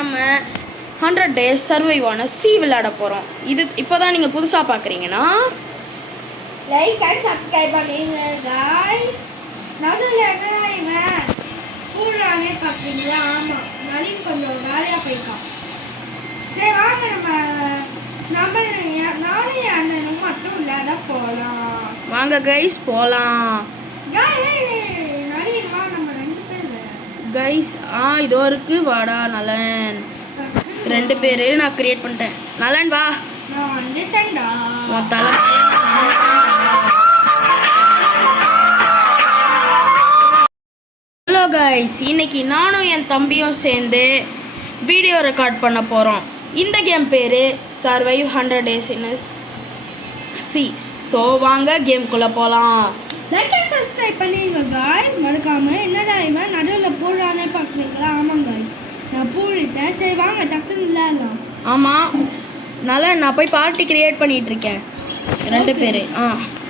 நம்ம 100 days survive ஆன C விளையாட போகிறோம். இது இப்போ தான் நீங்கள் புதுசாக பார்க்குறீங்கன்னா லைக் அண்ட் சப்ஸ்கிரைப் பண்ணுங்க गाइस. நடுவில் என்ன இவன் கூடானே பார்க்குறீங்களா? ஆமாம், நளின் கொஞ்சம் வேலையாக போயிருக்கான். சரி வாங்க, நம்ம நானும் என் அண்ணனும் மட்டும் விளையாட போகலாம். வாங்க கைஸ் போகலாம். நளின் வா, நம்ம 2 பேர் கைஸ். இதோ இருக்கு, வாடா நலன். 2 பேர் நான் கிரியேட் பண்ணிட்டேன். நலன் வா. நான் வந்துட்டேன்டா. ஹலோ கைஸ், இன்னைக்கு நானும் என் தம்பியும் சேர்ந்து வீடியோ ரெக்கார்ட் பண்ண போகிறோம். இந்த கேம் பேர் survive 100 days in C. So வாங்க கேம்குள்ளே போகலாம். லைக் அண்ட் சப்ஸ்கிரைப் பண்ணிடுங்க गाइस. மறக்காம என்னடா இவன் நடுவில் போடுறானே பார்க்குறீங்களா? ஆமாம் गाइस, நான் போட்டுட்டேன். சரி வாங்க டக்குன்னு விளையாடலாம். ஆமாம் நலன், நான் போய் பார்ட்டி கிரியேட் பண்ணிட்டு இருக்கேன். 2 பேர்.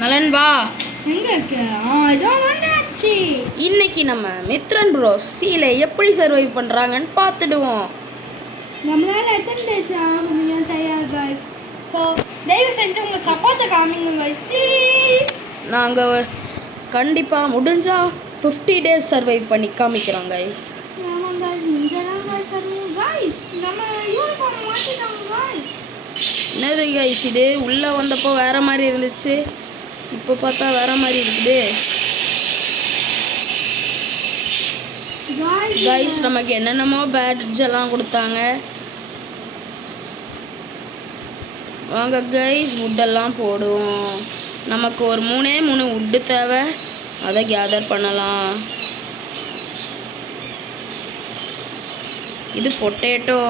நலன் வா. எங்கே இருக்கு? இதோ வந்தாச்சு. இன்னைக்கு நம்ம மித்ரன் ப்ரோஸ் சீல எப்படி சர்வைவ் பண்ணுறாங்கன்னு பார்த்துடுவோம். நம்மளால எத்தனை டேஸ் ஆகும் தயார் गाइस. ஸோ தயவு செஞ்சு உங்கள் சப்போர்ட்டை காமிங்க गाइस ப்ளீஸ். நாங்கள் கண்டிப்பாக முடிஞ்சால் 50 days சர்வைவ் பண்ணி காமிக்கிறோம் கைஸ். ஆமாம் गाइस, இங்கெல்லாம் गाइस நம்ம யூனிஃபார்ம் மாற்றிட்டோம் गाइस. என்னது கைஸ் இது? உள்ளே வந்தப்போ வேறு மாதிரி இருந்துச்சு, இப்போ பார்த்தா வேறு மாதிரி இருக்குது கைஸ். நமக்கு என்னென்னமோ பேட்ஜ் எல்லாம் கொடுத்தாங்க. வாங்க கைஸ், வுட்டெல்லாம் போடுவோம். நமக்கு ஒரு 3 வுட்டு தேவை, அதை கேதர் பண்ணலாம். இது பொட்டேட்டோ,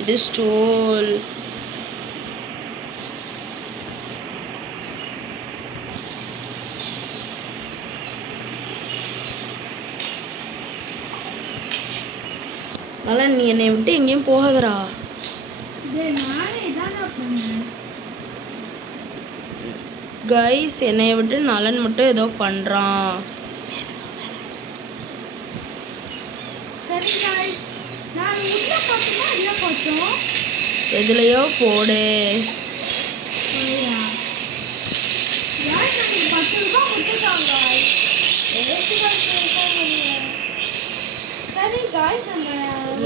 இது ஸ்டூல், நலன் நீ என்னை விட்டு எங்கேயும் போகாதடா. கைஸ் என்னைய விட்டு நலன் மட்டும் ஏதோ பண்ணுறான். எதுலையோ போடு.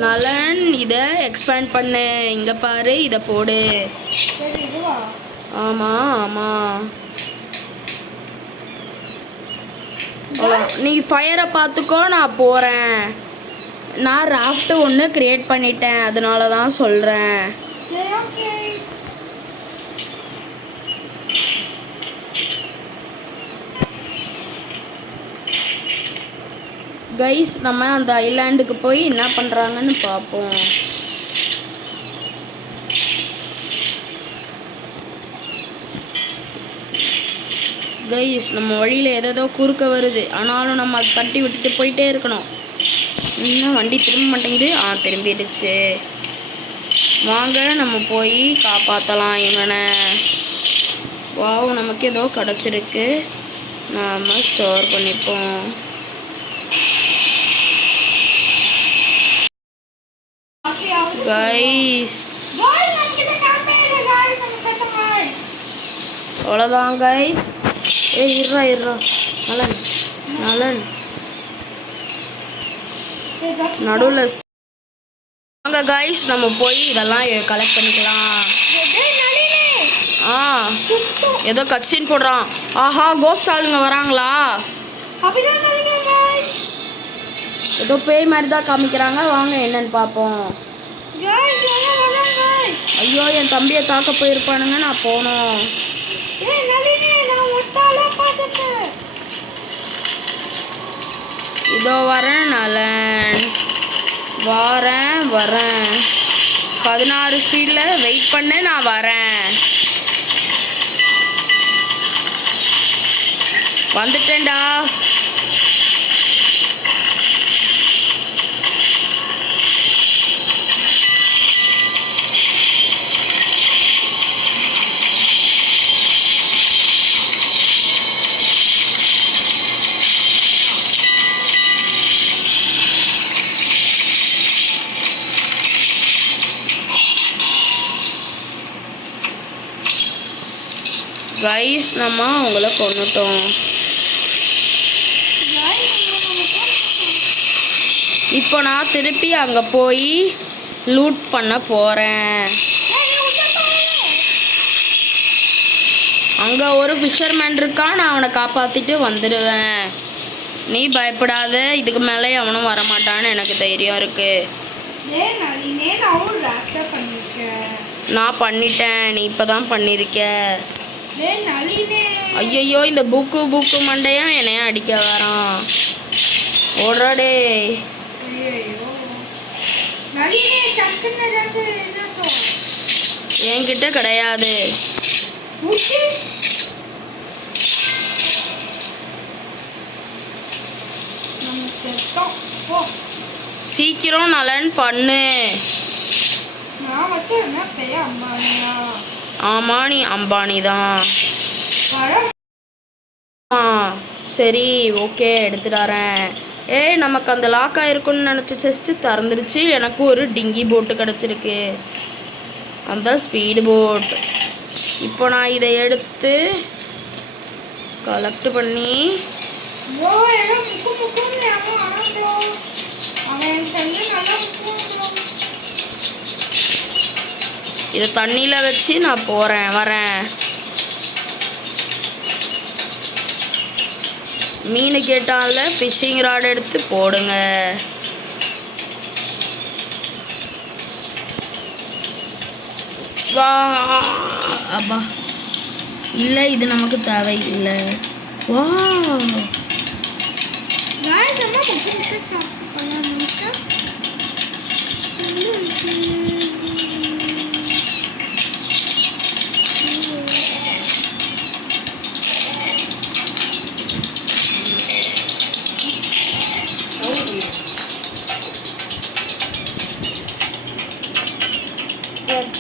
நலன் இதை எக்ஸ்பேண்ட் பண்ணு. இங்கே பாரு, இதை போடு. ஆமாம் ஆமாம். நீ ஃபயரை பார்த்துக்கோ, நான் போகிறேன். நான் ராஃப்ட் ஒன்று க்ரியேட் பண்ணிட்டேன், அதனால தான் சொல்கிறேன். கைஸ் நம்ம அந்த ஐலாண்டுக்கு போய் என்ன பண்ணுறாங்கன்னு பார்ப்போம். கைஸ் நம்ம வழியில் ஏதோ குறுக்க வருது, ஆனாலும் நம்ம அதை தட்டி விட்டுட்டு போயிட்டே இருக்கணும். இன்னும் வண்டி திரும்ப மாட்டேங்குது. திரும்பிடுச்சு. வாங்க நம்ம போய் காப்பாற்றலாம் இவனை. வாவ், நமக்கு ஏதோ கிடச்சிருக்கு, நாம் ஸ்டோர் பண்ணிப்போம். கைஸ் அவ்வளோதான் கைஸ். இருறா நலன் நடுவில் வாங்க கைஸ், நம்ம போய் இதெல்லாம் கலெக்ட் பண்ணிக்கலாம். ஏதோ கட்சின்னு போடுறான். ஆஹா, கோஸ்ட் ஆளுங்க வராங்களா? ஏதோ பேய் மாதிரி தான் காமிக்கிறாங்க. வாங்க என்னன்னு பார்ப்போம். ஐயோ, என் தம்பியை தாக்க போயிருப்பானுங்க, நான் போனோம். இதோ வரேன் நலன், வரேன். 16 ஸ்பீடில் வெயிட் பண்ணு, நான் வரேன். வந்துட்டேன்டா. கைஸ் நம்ம அவங்கள கொன்னுட்டோம். இப்போ நான் திருப்பி அங்கே போய் லூட் பண்ண போகிறேன். அங்கே ஒரு ஃபிஷர்மேன் இருக்கான், நான் அவனை காப்பாற்றிட்டு வந்துடுவேன். நீ பயப்படாத, இதுக்கு மேலே அவனும் வரமாட்டான்னு எனக்கு தைரியம் இருக்கு. நான் பண்ணிட்டேன், நீ இப்போ தான் பண்ணியிருக்க. ஐயோ இந்த புக்கு மண்டையா என்னைய அடிக்க வரான். ஓடுறாடே. என்கிட்ட கிடையாது. சீக்கிரம் நலன் பண்ணு. ஆமா நீ அம்பானி தான். சரி ஓகே எடுத்துட்டாரேன். ஏய் நமக்கு அந்த லாக் ஆயிருக்குன்னு நினச்ச செஸ்ட்டு திறந்துடுச்சு. எனக்கு ஒரு டிங்கி போட்டு கிடச்சிருக்கு, அந்த ஸ்பீடு போட். இப்போ நான் இதை எடுத்து கலெக்ட் பண்ணி இதை தண்ணியில் வச்சு நான் வரேன். மீன் கேட்டால ஃபிஷ்ஷிங் ராட் எடுத்து போடுங்க. வா அப்பா இல்லை, இது நமக்கு தேவையில்லை. வா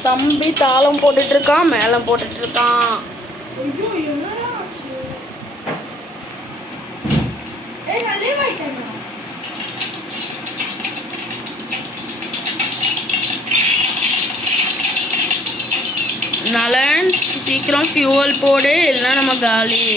தம்பி தாளம் போட்டுட்டு இருக்கான், மேளம் போட்டுட்டு இருக்கான். நலன் சீக்கிரம் ஃபியூவல் போடு, இல்லைன்னா நம்ம காலி.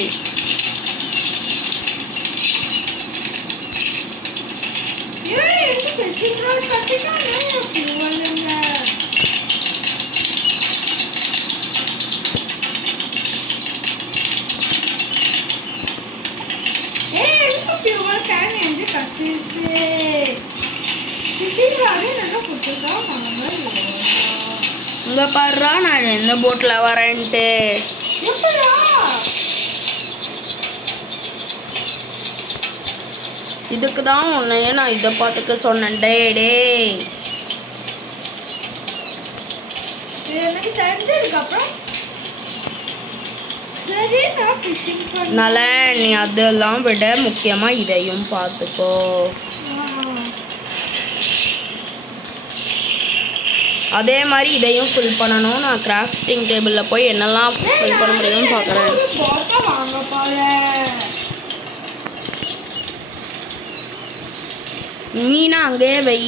இங்க பாருடா நான் எந்த போட்ல வரேன்ட்டு. இதுக்கு தான் உன்னையே நான் இதை பார்த்துக்க சொன்னேன். டே நலன் நீ அதெல்லாம் விட முக்கியமா இதையும் பார்த்துக்கோ. அதே மாதிரி இதையும் ஃபில் பண்ணணும். நான் கிராஃப்டிங் டேபிளில் போய் என்னெல்லாம் ஃபில் பண்ண முடியும்னு பார்க்குறேன். மீனை அங்கேயே வை.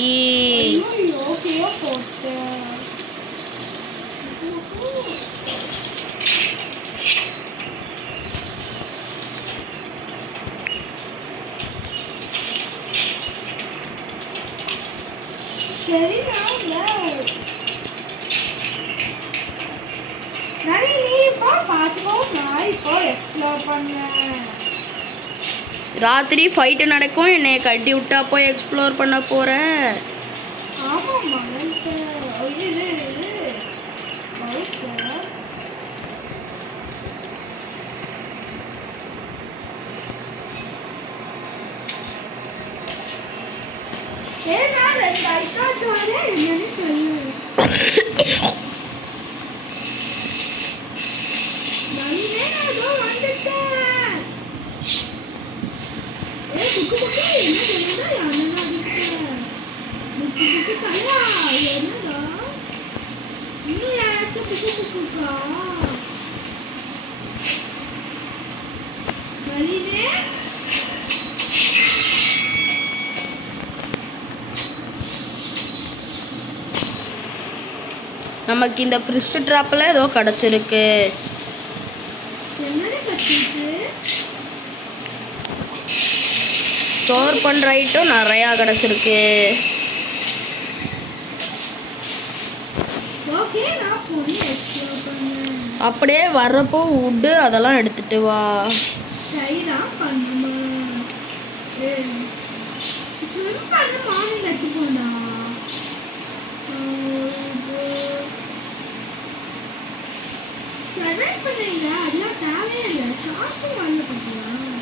சரி ராத்திரி ஃபைட்டு நடக்கும், என்னை கட்டி விட்டா போய் எக்ஸ்ப்ளோர் பண்ண போற. நமக்கு இந்த ஃபிஷ் ட்ராப்பில் ஏதோ கிடச்சிருக்கு. வச்சுட்டு ஸ்டோர் பண்ணுற ஐட்டம் நிறையா கிடச்சிருக்கு. ஓகே நான் போய் எக்ஸ்ப்ளோர் பண்ணேன். அப்படியே வர்றப்போ வுட்டு அதெல்லாம் எடுத்துட்டு வா. சரிடா பண்ணுமா. ஸ்விம் பண்ண மார்னிங் எடுத்து போனா சர்வை பண்ணீங்க. அதெல்லாம் தேவையே இல்லை. ஷாப்பிங் வாங்க பார்க்கலாம்.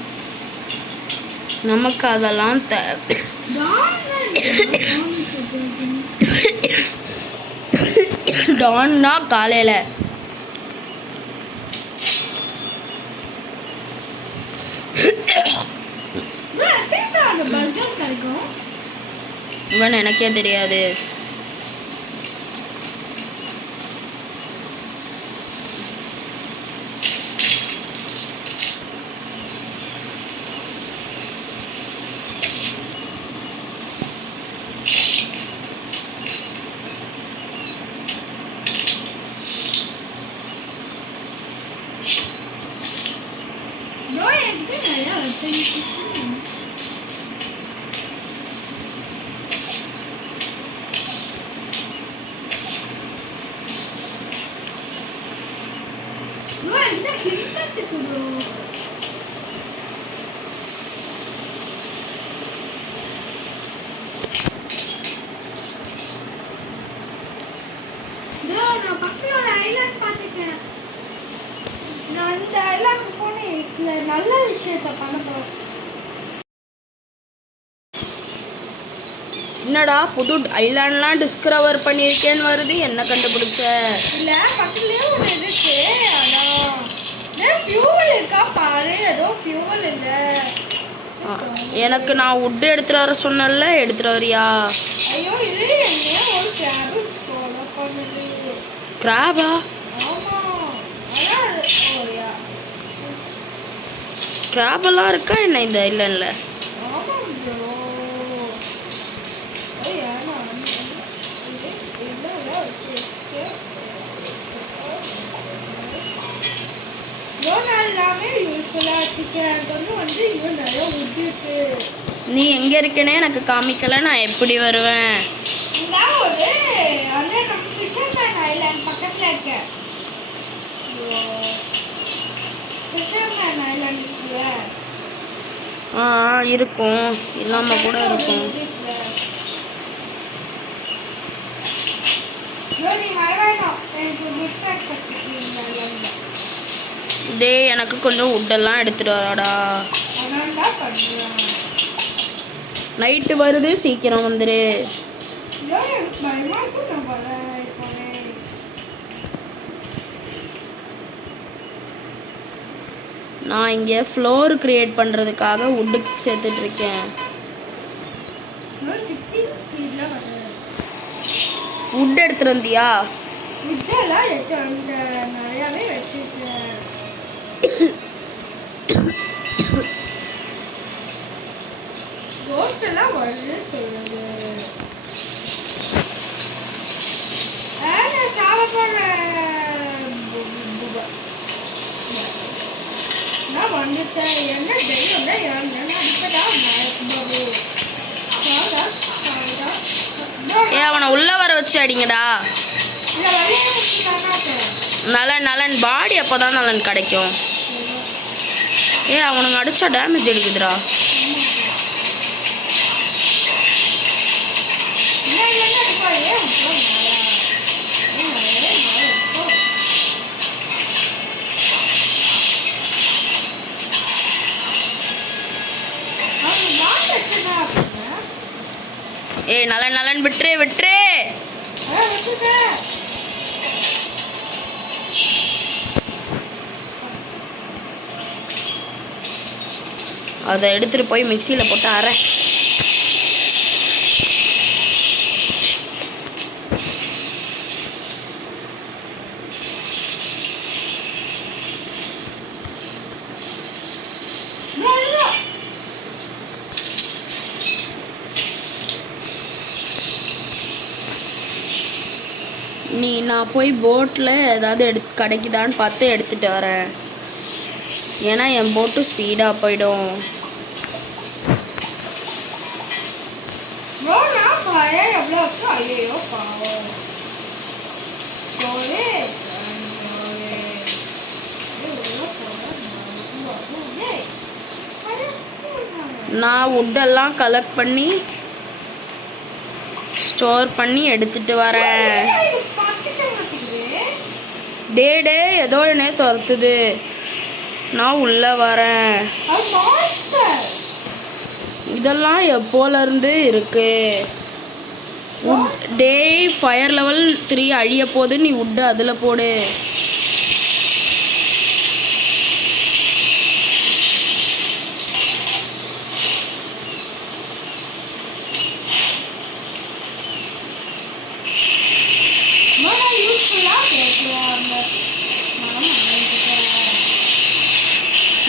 நமக்கு அதெல்லாம் தேவை. டான்னா காலையில் இவன் எனக்கே தெரியாது. நான் பக்கத்துல ஒரு ஐலாண்ட் பார்த்துட்டேன். நான் அந்த ஐலாண்ட் போனேன். சில நல்ல விஷயத்த பண்ண போறேன். என்னடா புது ஐலாண்ட்லாம் டிஸ்கவர் பண்ணியிருக்கேன்னு வருது. என்ன கண்டுபிடிச்ச? இல்லை பக்கத்துலேயே ஒன்று இருக்கு. அதான் ஃபியூவல் இருக்கா பாரு. ஏதோ ஃபியூவல் இல்லை. எனக்கு நான் வுட்டு எடுத்துகிட்டு வர சொன்னல, எடுத்துகிட்டு வரியா? ஐயோ இது என்ன ஒரு கிராபு ஃபாலோ பண்ணுது. கிராபா? ஆமாம். ஆனால் ஓயா கிராபெல்லாம் இருக்கா என்ன இந்த ஐலாண்டில்? ஆமாம் ப்ரோ. நீ எங்கே இருக்கேனே எனக்கு காமிக்கலை. நான் எப்படி வருவேன்? பக்கத்தில் இருக்க இருக்கும். இல்லாமல் கூட இருக்கும். டே எனக்கு கொஞ்சம் வுட்டெல்லாம் எடுத்துட்டு வராடா. நைட்டு வருது, சீக்கிரம் வந்துரு. நான் இங்கே ஃப்ளோர் கிரியேட் பண்ணுறதுக்காக வுட்டு சேர்த்துட்ருக்கேன். வுட் எடுத்துட்டு வந்தியா? நிறையாவே வச்சிருக்கேன். ரோஸ்டெல்லாம் வருது சொல்லுது. நான் வந்துட்டேன். என்ன தெய்வம் அவனை உள்ள வர வச்சு அடிங்கடா. நலன் நலன் பாடி அப்போதான் நலன் கிடைக்கும். அவனுங்க அடிச்சா டேமேஜ் எடுக்குதுடா. நலன் நலன் விட்டுரு விட்டுரு. அதை எடுத்துட்டு போய் மிக்சியில் போட்டு அரை. நான் போய் போட்டில் ஏதாவது கிடைக்குதான்னு பார்த்து எடுத்துகிட்டு வரேன். ஏன்னா என் போட்டு ஸ்பீடாக போயிடும். ப்ரோ நான் ஃபயர் எவ்வளோ இருக்கு? ஐயோ பாவம். நான் வுட்டெல்லாம் கலெக்ட் பண்ணி ஸ்டோர் பண்ணி எடுத்துட்டு வரேன். டே ஏதோ என்ன துரத்துது. நான் உள்ள வரேன். இதெல்லாம் எப்போலேருந்து இருக்கு? டே ஃபயர் லெவல் 3 அழிய போது. நீ வுட்டு அதில் போடு.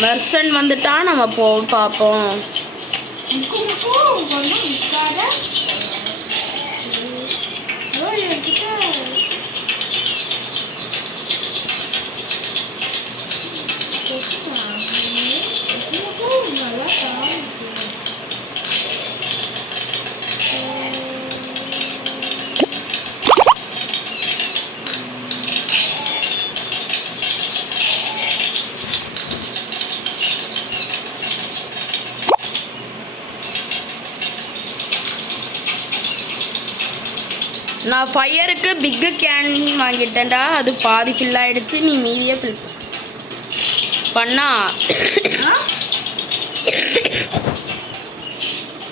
மெர்ச்சன்ட் வந்துட்டா நம்ம பார்ப்போம். நான் ஃபயருக்கு பிக்கு கேன் வாங்கிட்டேன்டா. அது பாதி ஃபில் ஆகிடுச்சு. நீ மீதியே ஃபில் பண்ணா.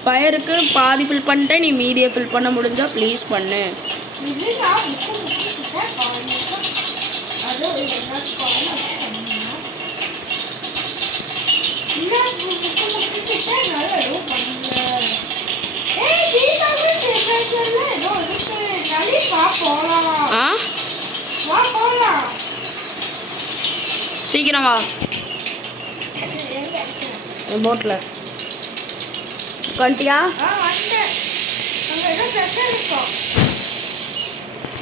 ஃபயருக்கு பாதி ஃபில் பண்ணிட்டேன். நீ மீதியை ஃபில் பண்ண முடிஞ்சா ப்ளீஸ் பண்ணு. சீக்கிரம் வா. போட்டில் உட்காந்துட்டியா?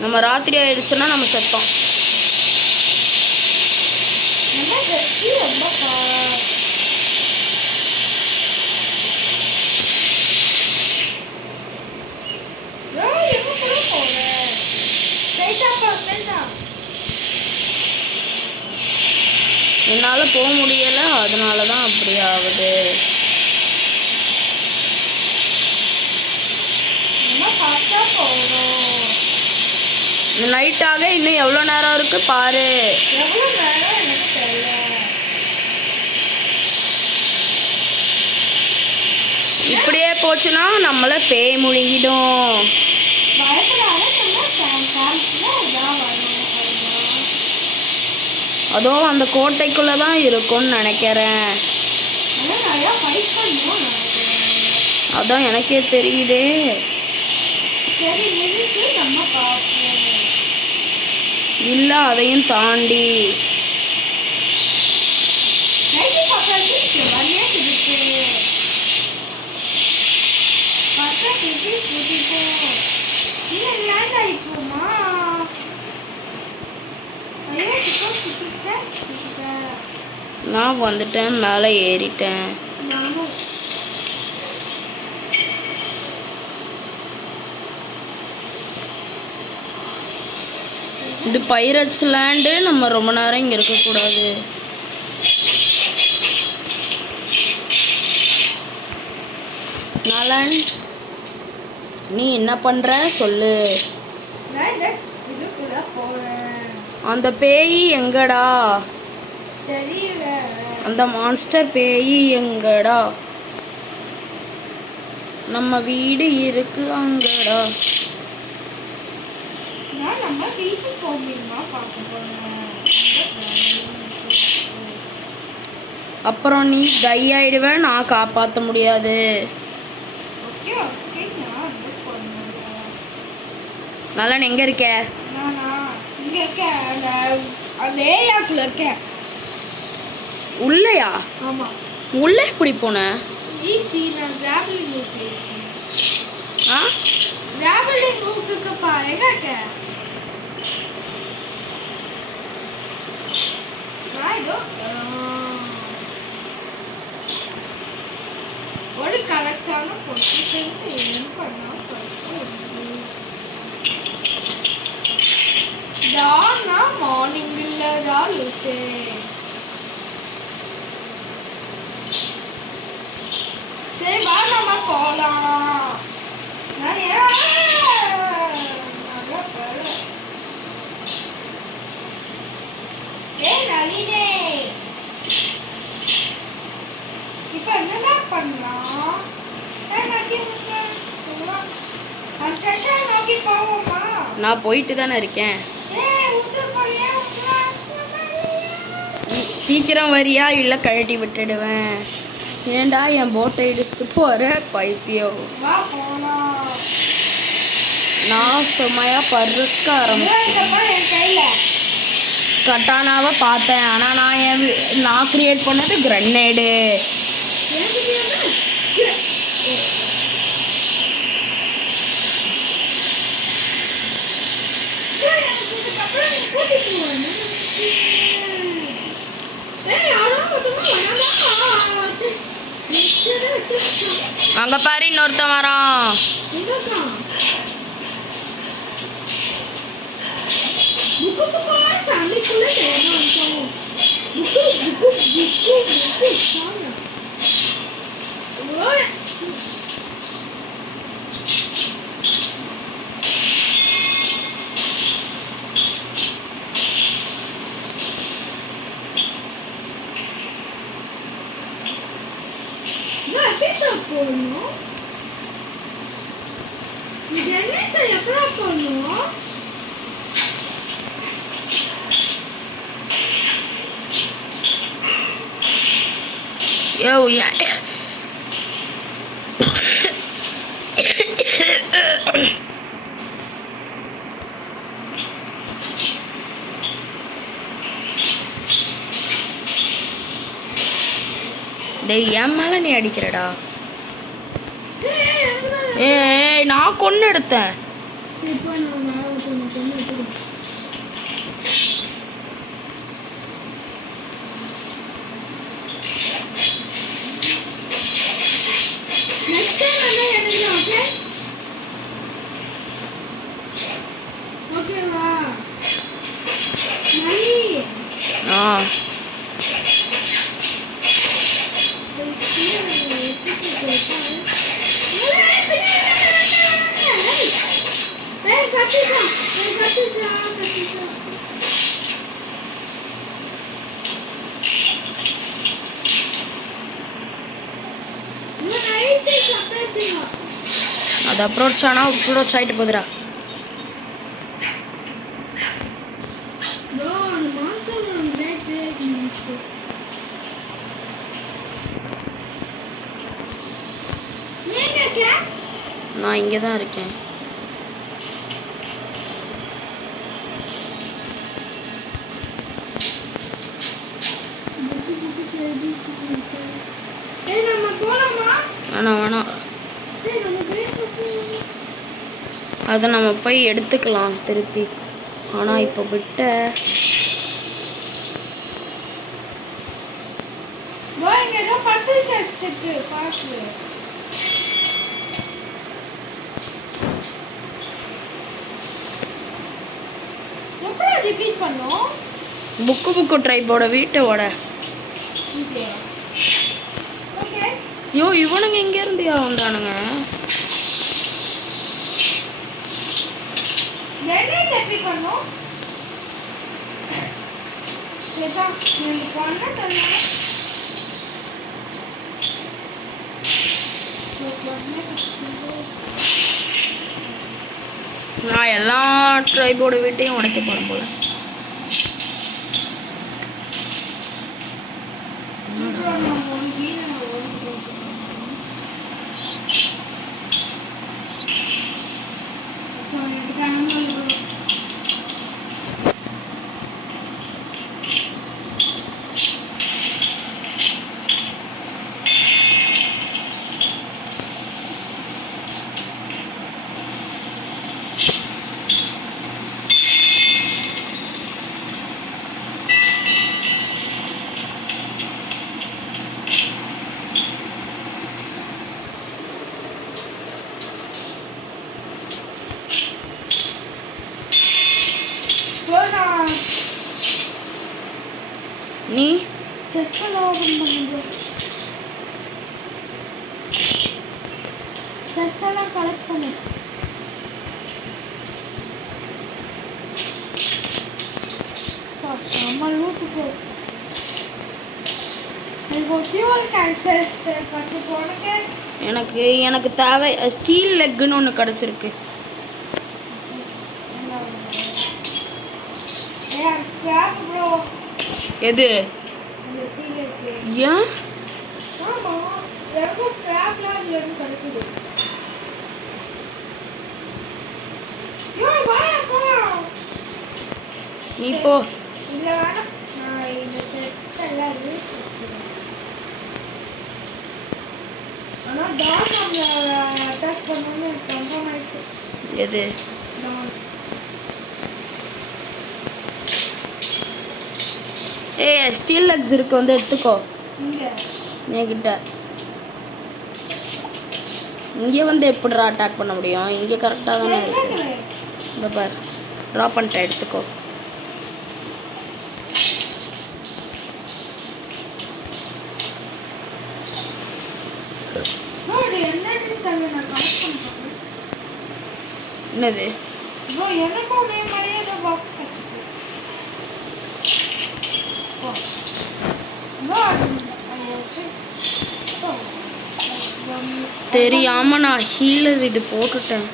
நம்ம ராத்திரி ஆயிடுச்சுன்னா நம்ம செத்தோம். என்னால் போக முடியலை. அதனால தான் அப்படி ஆகுது. நைட்டாக இன்னும் எவ்வளோ நேரம் இருக்கு பாரு. இப்படியே போச்சுன்னா நம்மளை பேய் முழுங்கிடும். அதோ அந்த கோட்டைக்குள்ளே தான் இருக்கும்னு நினைக்கிறேன். அதான் எனக்கே தெரியுதே. இல்லை அதையும் தாண்டி நான் வந்துட்டேன். மேலே ஏறிட்டேன். இது பைரட்ஸ் லேண்டு. நம்ம ரொம்ப நேரம் இங்கே இருக்கக்கூடாது. நலன் நீ என்ன பண்ணுற சொல்லு. அந்த பேய் எங்கடா? அந்த மான்ஸ்டர் பேய் எங்கடா? நம்ம வீடு இருக்கு அங்கடா. அப்புறம் நீ டை ஆயிடுவ. நான் காப்பாற்ற முடியாது. நலன் எங்க இருக்க? உள்ளயா? ஆமா. உள்ள எப்படி போன? ஈஸி. நான் டிராவலிங் ஓகே. டிராவலிங் ஓகேக்கு பாருங்க. தானா மார்னிங் இல்லதா லூசே. சரி வா நம்ம போலாம். நான் நளினே இப்ப என்னடா பண்ணலாம்? நோக்கி போவோமா? நான் போயிட்டு தானே இருக்கேன். சீக்கிரம் வரியா இல்லை கழட்டி விட்டுடுவேன். ஏண்டா என் போட்டை இடிச்சுட்டு போகிற பைத்தியம். நான் சுமையா பருக்க ஆரம்பிச்சேன். கட்டானாவை பார்த்தேன். ஆனால் நான் கிரியேட் பண்ணது கிரனேடு. அங்க பாரு இன்னொருத்தன் வரான். Yo, yeah. டேய் என் மேல நீ அடிக்கிறடா. ஏய் நான் கொண்டு எடுத்தேன். அது அப்ரோச் ஆனால் அப்ரோச் ஆகிட்டு போகுதுடா. நான் இங்கே தான் இருக்கேன். வேணாம் அதை நம்ம போய் எடுத்துக்கலாம் திருப்பி. ஆனால் இப்போ விட்ட புக்கு ட்ரைபோட வீட்டோட. யோ இவனுங்க எங்க இருந்தியா வந்தானுங்க? நான் எல்லா ட்ரைபோட வீட்டையும் உடைக்க போறேன் போல. நீ செஸ்டெல்லாம் ஓப்பன் பண்ணுங்க. செஸ்டெல்லாம் கலெக்ட் பண்ணு. நம்ம லூட்டுக்கு இப்போ ஃபியூவல் கேன் செஸ்ட் கட்டு போனக்கு எனக்கு தேவை ஸ்டீல் லெக்குன்னு ஒன்று கிடச்சிருக்கு. Scrap bro. எது? இந்த ஸ்டீல் இருக்கு. ஏன்? ஆமா எனக்கு ஸ்கிராப்லாம் இதுல இருந்து கிடைக்குது. யோ வாயா போலாம். நீ போ. இல்ல வேணாம், நான் இந்த செஸ்ட் எல்லாம் வச்சிருக்கேன். ஆனா டான் நம்மள அட்டாக் பண்ணணும்னு கம்ப்ரமைஸ். எது? டான். ஸ்டீல் லெக்ஸ் இருக்கு, வந்து எடுத்துக்கோ. இங்க என்கிட்ட இங்கே வந்து எப்படிடா அட்டாக் பண்ண முடியும்? இங்கே கரெக்டாக தானே இருக்கு. இந்த பார், ட்ரா பண்ணிட்டேன், எடுத்துக்கோ. என்னது? எனக்கும் நேம் மாதிரியே இந்த பாக்ஸ் கிடைச்சிருக்கு. தெரியாம நான் ஹீலர் இது போட்டுட்டேன்.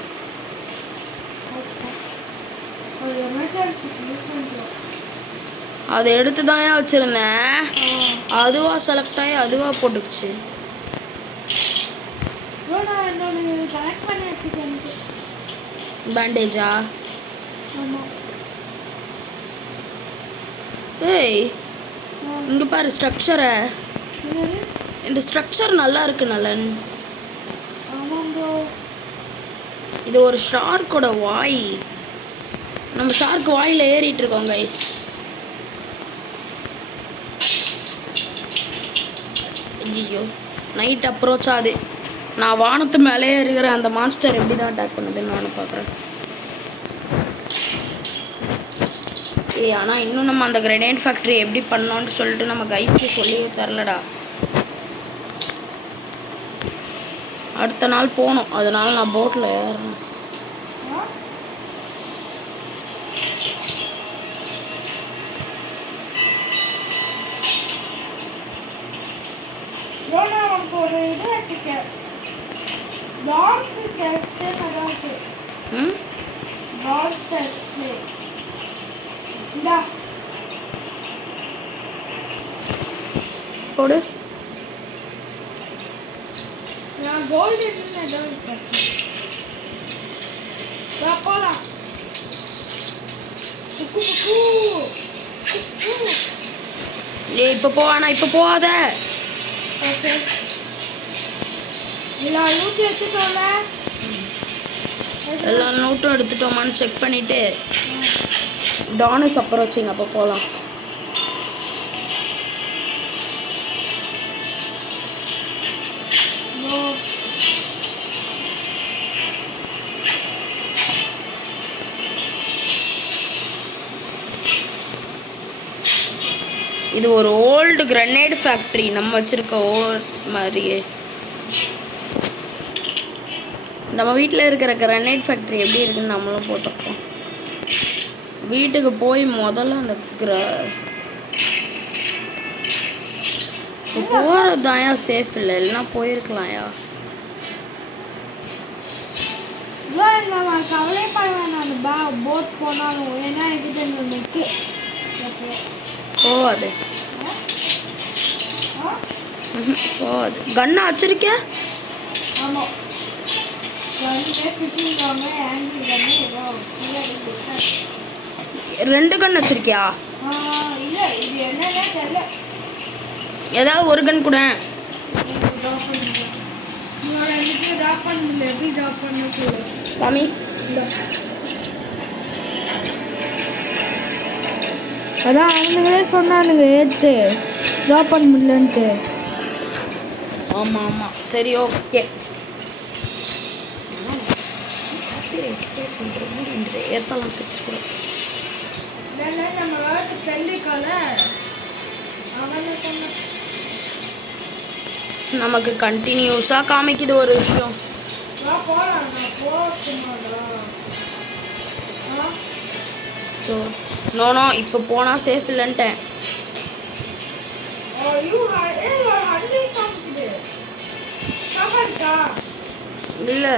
அதை எடுத்து தான் வச்சிருந்தேன், அதுவா செலக்ட் ஆகி அதுவா போட்டுச்சு. பேண்டேஜா? ஏய் இங்க பாரு ஸ்ட்ரக்சரை. இந்த ஸ்ட்ரக்சர் நல்லா இருக்கு நலன். இது ஒரு ஷார்க்கோட வாய். நம்ம ஷார்க் வாயில் ஏறிட்டு இருக்கோம் கைஸ். ஐயோ நைட் அப்ரோச் ஆகுது. நான் வானத்து மேலே இருக்கிற அந்த மான்ஸ்டர் எப்படி தான் அட்டாக் பண்ணுதுன்னு நானும் பார்க்குறேன். ஆனால் இன்னும் நம்ம அந்த கிரெனேட் ஃபேக்ட்ரி எப்படி பண்ணோன்னு சொல்லிட்டு நம்ம கைஸ்க்கு சொல்லியே தரலடா. அடுத்த நாள் போகணும், அதனால நான் போட்டில் ஏறணும். ஒரு இது வச்சுக்கேன். டாக்ஸ் செஸ்ட் அதாவது டாக் செஸ்ட் இந்தா போடு. நான் கோல்டு ஏதோ போலாம். இப்போ போவானா? இப்போ போகாத. ஓகே எல்லா லூட்டும் எடுத்துட்டோம்ல. எல்லா நோட்டும் எடுத்துட்டோமான்னு செக் பண்ணிவிட்டு டானஸ் அப்புறம் வச்சிங்க, அப்போ போகலாம். இது ஒரு ஓல்டு கிரனேட் ஃபேக்ட்ரி நம்ம வச்சுருக்க மாதிரியே. நம்ம வீட்டில் இருக்கிற கிரனேட் ஃபேக்ட்ரி எப்படி இருக்குன்னு நம்மளும் போட்டிருக்கோம். வீட்டுக்கு போய் முதல்ல அந்த போகிறதாயா சேஃப் இல்லை, இல்லைன்னா போயிருக்கலாம்யா. நம்ம கவலைப்பட வேணாம், அந்த போட் போனாலும். ஏன்னா எங்கிட்ட நிற்கு போகாது. போகாது. கண்ணை வச்சிருக்கியா? ஆமாம், ரெண்டு கன் வச்சிருக்கியா? இல்லை, இது என்னன்னே தெரியல. ஏதாவது ஒரு கன் கூட. எப்படி ட்ராப் பண்ண சொல்லு தமி. அதான் அவனுங்களே சொன்னானுங்க ஏற்று ட்ராப் பண்ண முடியலன்ட்டு. ஆமாம் ஆமாம், சரி ஓகே. ஏற்றலாம் கூட. நம்ம வேலைக்கு ஃப்ரெண்டு இருக்கால, அவன் சொன்னான். நமக்கு கண்டினியூஸாக காமிக்குது ஒரு விஷயம். வா போலாம், நான் போகட்டுமாடா? ஸ்டோர் நோ இப்போ போனால் சேஃப் இல்லைன்ட்டேன். ஐயோ ஏய் வண்டி காமிக்குது. சாப்பாடுக்கா? இல்லை,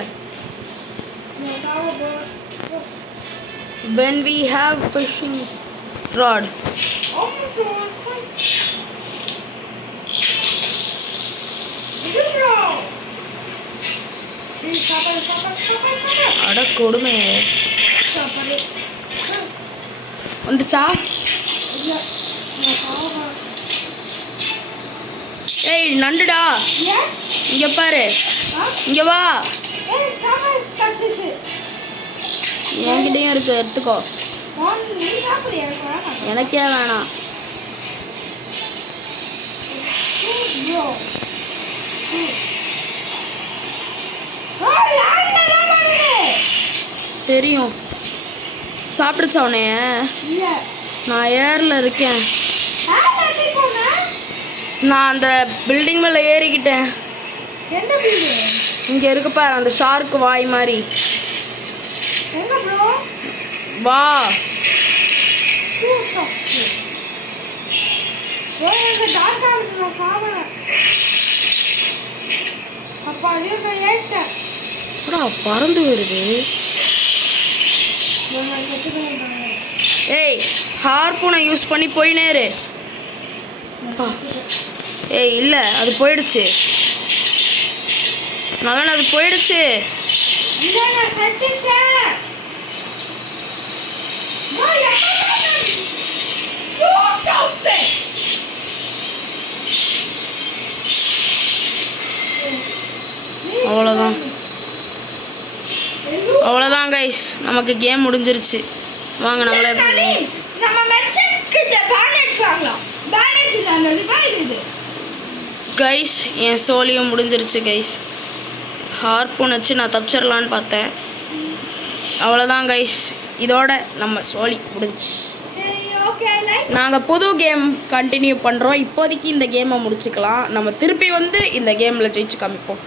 நான் சாவ போறேன். when we have fishing rod. ஆமா ப்ரோ. இது ப்ரோ. ஏய் சாப்பாடு. அட கொடுமை. சாப்பாடு. வந்துச்சா? இல்ல நான் சாவ போறேன். ஏய் நண்டுடா, ஏன்? இங்கே பாரு, ஆ? இங்கே வா. ஏய் சாப்பாடு கச்சிச்சு. என்கிட்டயும் இருக்கு, எடுத்துக்கோ. நீ சாப்பிடுறியா? எனக்கு வேணாம். எனக்கே வேணாம். ப்ரோ. ஓ லாஸ்ட்ல பாருங்க. தெரியும். சாப்பிடுச்சா உன்னைய? இல்ல. நான் ஏரில் இருக்கேன். எப்படி போன? நான் அந்த பில்டிங் மேலே ஏறிக்கிட்டேன். எந்த வீடு? இங்கே இருக்கு பாரு, அந்த ஷார்க் வாய் மாதிரி. எங்க ப்ரோ? வா. சூப்பர். ஓ எனக்கு டார்க்கா இருக்கு, நான் சாவறேன். அப்பா ஐயோ நான் ஏறிட்டேன். அடா பறந்து வருது. நான் செத்து போயிட்டேன். ஏய் ஹார்பூனை யூஸ் பண்ணி போயினே இரு. ஏய் இல்லை, அது போயிடுச்சு. மகன் அது போயிடுச்சு. இல்ல நான் செத்துட்டேன். நான் அவ்வளோதான். அவ்வளோதான் கைஸ், நமக்கு கேம் முடிஞ்சிருச்சு. வாங்க நம்மளே நம்ம மெட்ரிக் இந்த பேனேஜ் வாங்கலாம். பேனேஜ் இல்ல அந்த ரிவைவ் இது. கைஸ் என் சோலியும் முடிஞ்சிருச்சு கைஸ். ஹார்பூன் வச்சு நான் தப்பிச்சிடலான்னு பார்த்தேன். அவ்வளோதான் கைஸ், இதோட நம்ம சோலி முடிஞ்சு. சரி ஓகே லைக் நாங்கள் புது கேம் கண்டினியூ பண்ணுறோம். இப்போதைக்கு இந்த கேமை முடிச்சுக்கலாம். நம்ம திருப்பி வந்து இந்த கேமில் ஜெயிச்சு காமிப்போம்.